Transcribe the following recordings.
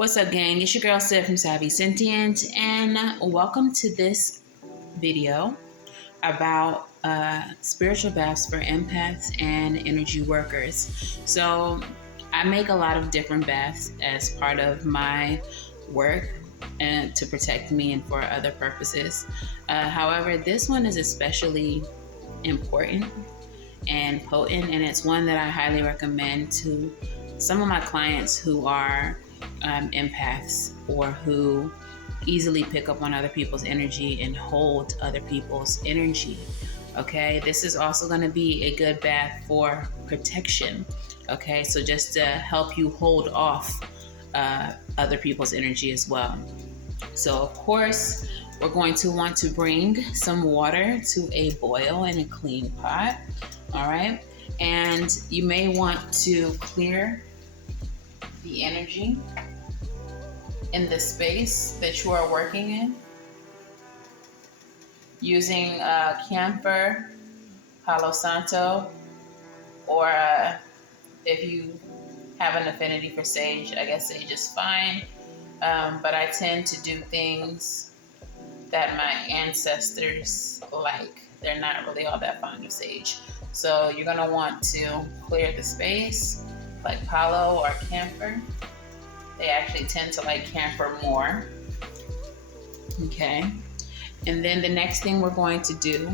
What's up, gang? It's your girl Sid from Savvy Sentient, and welcome to this video about spiritual baths for empaths and energy workers. So, I make a lot of different baths as part of my work and to protect me and for other purposes. However, this one is especially important and potent, and it's one that I highly recommend to some of my clients who are empaths or who easily pick up on other people's energy and hold other people's energy. Okay, this is also going to be a good bath for protection. Okay, so just to help you hold off other people's energy as well. So, of course, we're going to want to bring some water to a boil in a clean pot. All right, and you may want to clear the energy in the space that you are working in using camphor, Palo Santo, or if you have an affinity for sage, I guess sage is fine. But I tend to do things that my ancestors like. They're not really all that fond of sage. So you're gonna want to clear the space like Palo or camphor. They actually tend to like camphor more. Okay. And then the next thing we're going to do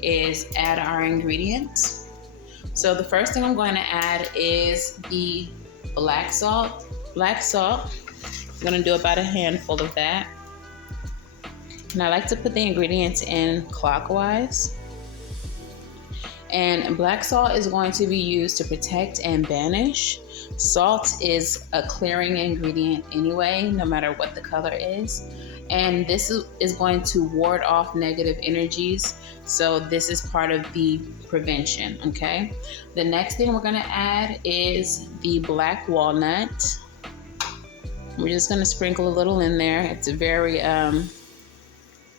is add our ingredients. So the first thing I'm going to add is the black salt. Black salt, I'm going to do about a handful of that. And I like to put the ingredients in clockwise. And black salt is going to be used to protect and banish. Salt is a clearing ingredient anyway, no matter what the color is. And this is going to ward off negative energies. So this is part of the prevention, okay? The next thing we're gonna add is the black walnut. We're just gonna sprinkle a little in there. It's very, a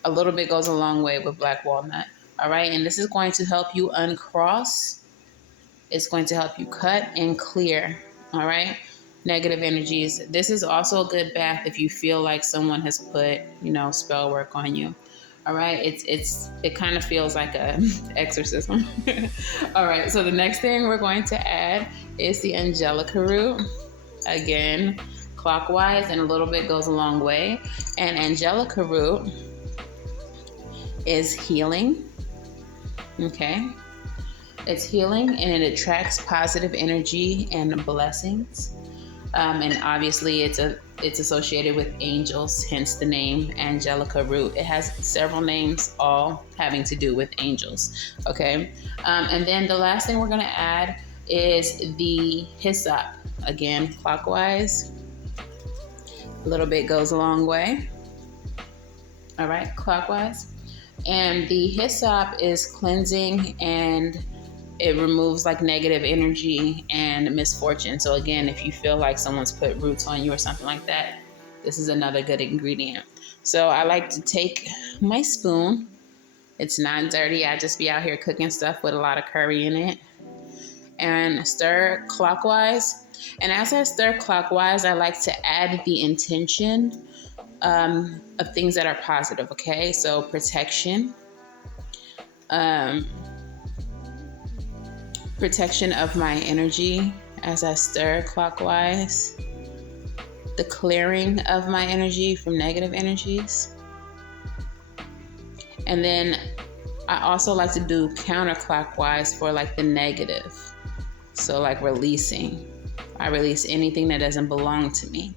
little bit goes a long way with black walnut. All right, and this is going to help you uncross. It's going to help you cut and clear, all right, negative energies. This is also a good bath if you feel like someone has put, spell work on you. All right, it kind of feels like a exorcism. All right, so the next thing we're going to add is the angelica root. Again, clockwise, and a little bit goes a long way. And angelica root is healing. Okay, it's healing and it attracts positive energy and blessings. And obviously it's associated with angels, hence the name angelica root. It has several names, all having to do with angels. Okay, and then the last thing we're going to add is the hyssop. Again, clockwise. A little bit goes a long way. All right, clockwise. And the hyssop is cleansing and it removes like negative energy and misfortune. So again, if you feel like someone's put roots on you or something like that, this is another good ingredient. So I like to take my spoon. It's not dirty. I just be out here cooking stuff with a lot of curry in it. And stir clockwise. And as I stir clockwise, I like to add the intention of things that are positive, okay? So protection, protection of my energy as I stir clockwise, the clearing of my energy from negative energies. And then I also like to do counterclockwise for like the negative. So like releasing. I release anything that doesn't belong to me,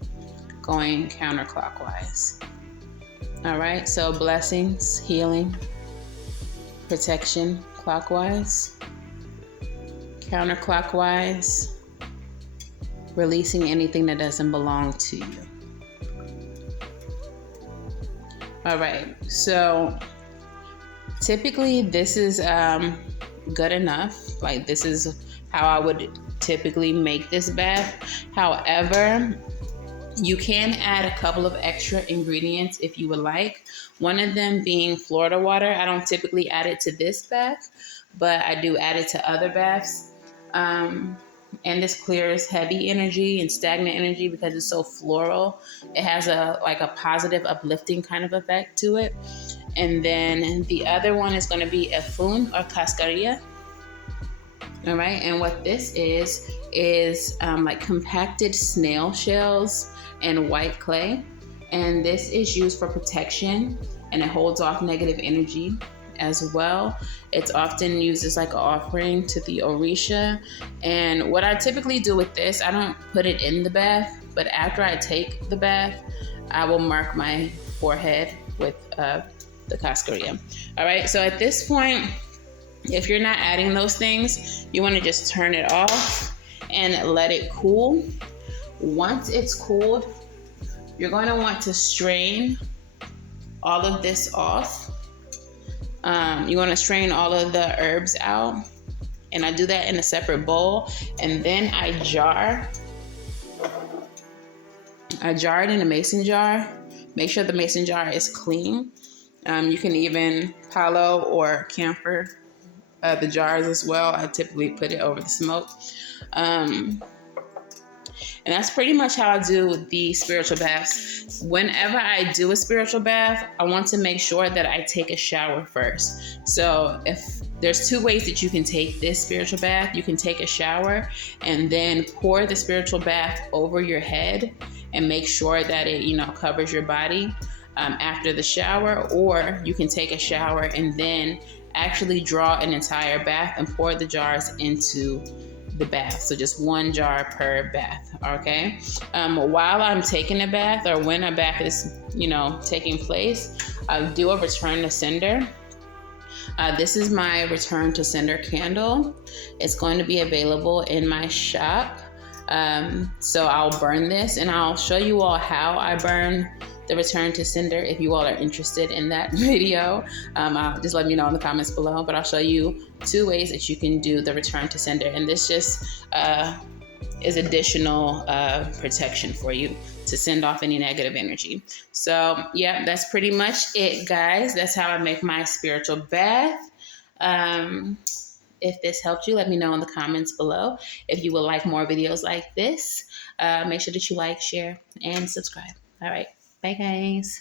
going counterclockwise. All right, so blessings, healing, protection, clockwise, counterclockwise, releasing anything that doesn't belong to you. All right, so typically this is good enough. Like this is how I would typically make this bath. However, you can add a couple of extra ingredients if you would like. One of them being Florida water. I don't typically add it to this bath, but I do add it to other baths. And this clears heavy energy and stagnant energy because it's so floral. It has a positive, uplifting kind of effect to it. And then the other one is going to be Efun or Cascarilla. All right, and what this is like compacted snail shells and white clay. And this is used for protection, and it holds off negative energy as well. It's often used as like an offering to the Orisha. And what I typically do with this, I don't put it in the bath, but after I take the bath, I will mark my forehead with the cascarilla. All right, so at this point, if you're not adding those things, you want to just turn it off and let it cool. Once it's cooled, you're going to want to strain all of this off. You want to strain all of the herbs out, and I do that in a separate bowl, and then I jar it in a mason jar. Make sure the mason jar is clean. You can even palo or camphor the jars as well. I typically put it over the smoke. And that's pretty much how I do the spiritual baths. Whenever I do a spiritual bath, I want to make sure that I take a shower first. So if there's two ways that you can take this spiritual bath, you can take a shower and then pour the spiritual bath over your head and make sure that it, covers your body after the shower, or you can take a shower and then actually draw an entire bath and pour the jars into the bath. So just one jar per bath, okay? While I'm taking a bath, or when a bath is, taking place, I do a return to sender. This is my return to sender candle. It's going to be available in my shop. So I'll burn this, and I'll show you all how I burn the return to sender if you all are interested in that video. Just let me know in the comments below, but I'll show you two ways that you can do the return to sender, and this just is additional protection for you to send off any negative energy. So yeah, that's pretty much it, guys. That's how I make my spiritual bath. If this helped you, let me know in the comments below. If you would like more videos like this, make sure that you like, share, and subscribe. All right. Bye, guys.